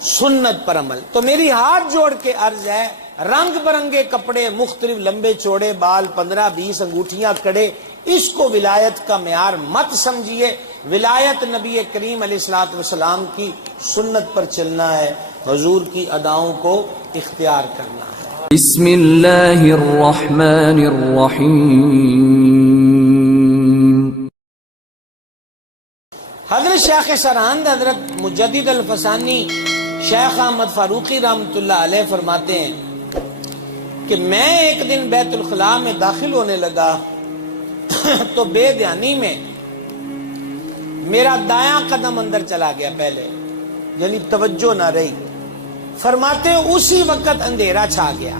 سنت پر عمل. تو میری ہاتھ جوڑ کے عرض ہے، رنگ برنگے کپڑے، مختلف لمبے چوڑے بال، 15-20 انگوٹھیاں کڑے، اس کو ولایت کا معیار مت سمجھیے. ولایت نبی کریم علیہ الصلوۃ والسلام کی سنت پر چلنا ہے، حضور کی اداؤں کو اختیار کرنا ہے. بسم اللہ الرحمن الرحیم. حضرت شیخ سرہند حضرت مجدد الفسانی شیخ احمد فاروقی رحمۃ اللہ علیہ فرماتے ہیں کہ میں ایک دن بیت الخلاء میں داخل ہونے لگا تو بے دھیانی میں میرا دایاں قدم اندر چلا گیا پہلے، یعنی توجہ نہ رہی. فرماتے ہیں اسی وقت اندھیرا چھا گیا،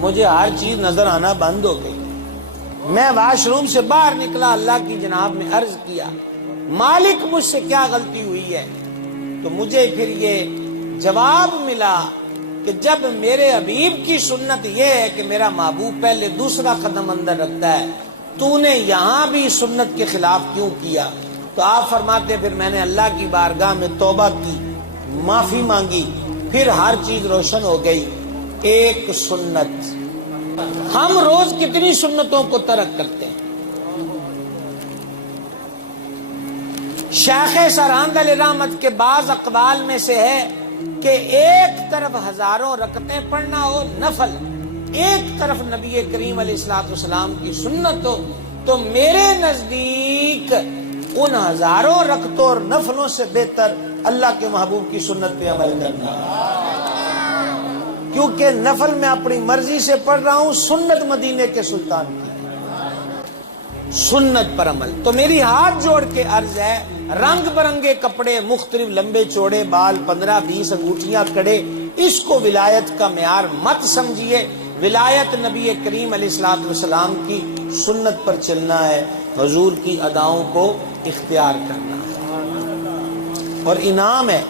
مجھے ہر چیز نظر آنا بند ہو گئی. میں واش روم سے باہر نکلا، اللہ کی جناب میں عرض کیا، مالک مجھ سے کیا غلطی ہوئی ہے؟ تو مجھے پھر یہ جواب ملا کہ جب میرے حبیب کی سنت یہ ہے کہ میرا محبوب پہلے دوسرا قدم اندر رکھتا ہے، تو نے یہاں بھی سنت کے خلاف کیوں کیا؟ تو آپ فرماتے پھر میں نے اللہ کی بارگاہ میں توبہ کی، معافی مانگی، پھر ہر چیز روشن ہو گئی. ایک سنت. ہم روز کتنی سنتوں کو ترک کرتے ہیں. شیخ سرہند علیہ رحمت کے بعض اقوال میں سے ہے کہ ایک طرف ہزاروں رکعتیں پڑھنا ہو نفل، ایک طرف نبی کریم علیہ الصلوۃ والسلام کی سنت ہو، تو میرے نزدیک ان ہزاروں رکعتوں اور نفلوں سے بہتر اللہ کے محبوب کی سنت پہ عمل کرنا، کیونکہ نفل میں اپنی مرضی سے پڑھ رہا ہوں، سنت مدینے کے سلطان کی. سنت پر عمل. تو میری ہاتھ جوڑ کے عرض ہے، رنگ برنگے کپڑے، مختلف لمبے چوڑے بال، 15-20 انگوٹھیاں کڑے، اس کو ولایت کا معیار مت سمجھیے. ولایت نبی کریم علیہ الصلوۃ والسلام کی سنت پر چلنا ہے، حضور کی اداؤں کو اختیار کرنا ہے. اور انعام ہے،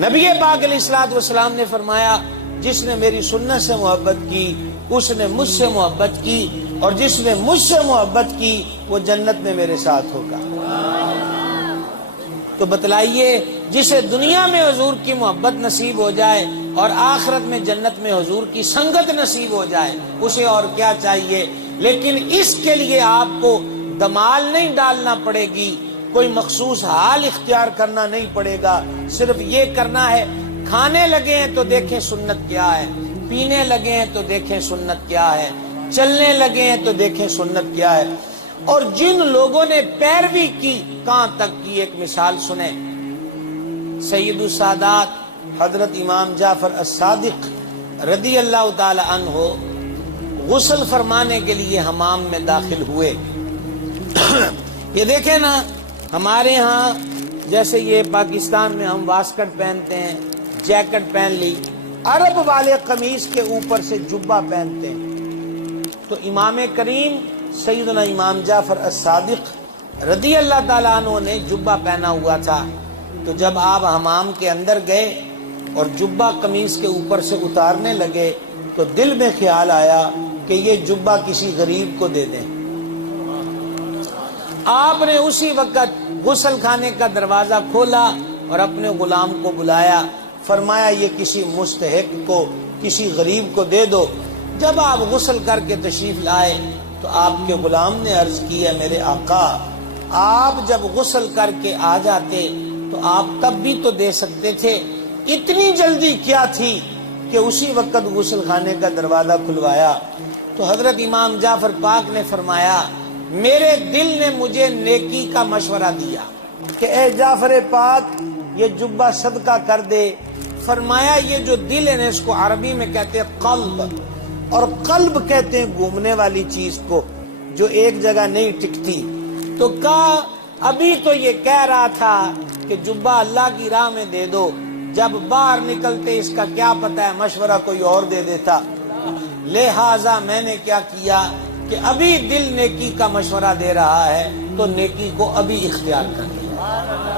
نبی پاک علیہ الصلوۃ والسلام نے فرمایا، جس نے میری سنت سے محبت کی اس نے مجھ سے محبت کی، اور جس نے مجھ سے محبت کی وہ جنت میں میرے ساتھ ہوگا. تو بتلائیے، جسے دنیا میں حضور کی محبت نصیب ہو جائے اور آخرت میں جنت میں حضور کی سنگت نصیب ہو جائے، اسے اور کیا چاہیے؟ لیکن اس کے لیے آپ کو دمال نہیں ڈالنا پڑے گی، کوئی مخصوص حال اختیار کرنا نہیں پڑے گا. صرف یہ کرنا ہے، کھانے لگے ہیں تو دیکھیں سنت کیا ہے، پینے لگے ہیں تو دیکھیں سنت کیا ہے، چلنے لگے ہیں تو دیکھیں سنت کیا ہے. اور جن لوگوں نے پیروی کی کہاں تک کی، ایک مثال سنیں. سید السادات حضرت امام جعفر الصادق رضی اللہ تعالی عنہ غسل فرمانے کے لیے حمام میں داخل ہوئے. یہ دیکھیں نا، ہمارے ہاں جیسے یہ پاکستان میں ہم واسکٹ پہنتے ہیں، جیکٹ پہن لی، عرب والے قمیص کے اوپر سے جبہ پہنتے ہیں. تو امام کریم سیدنا امام جعفر الصادق رضی اللہ تعالیٰ عنہ نے جبہ پہنا ہوا تھا. تو جب آپ حمام کے اندر گئے اور جبہ قمیص کے اوپر سے اتارنے لگے تو دل میں خیال آیا کہ یہ جبہ کسی غریب کو دے دیں. آپ نے اسی وقت غسل خانے کا دروازہ کھولا اور اپنے غلام کو بلایا، فرمایا یہ کسی مستحق کو، کسی غریب کو دے دو. جب آپ غسل کر کے تشریف لائے تو آپ کے غلام نے عرض کیا، میرے آقا آپ جب غسل کر کے آ جاتے تو آپ تب بھی تو دے سکتے تھے، اتنی جلدی کیا تھی کہ اسی وقت غسل خانے کا دروازہ کھلوایا. تو حضرت امام جعفر پاک نے فرمایا، میرے دل نے مجھے نیکی کا مشورہ دیا کہ اے جعفر پاک یہ جبہ صدقہ کر دے. فرمایا یہ جو دل ہے نا، اس کو عربی میں کہتے ہیں قلب، اور قلب کہتے ہیں گھومنے والی چیز کو جو ایک جگہ نہیں ٹکتی. تو کہا ابھی تو یہ کہہ رہا تھا کہ جبہ اللہ کی راہ میں دے دو، جب باہر نکلتے اس کا کیا پتہ ہے مشورہ کوئی اور دے دیتا. لہذا میں نے کیا کیا کہ ابھی دل نیکی کا مشورہ دے رہا ہے تو نیکی کو ابھی اختیار کر لیا.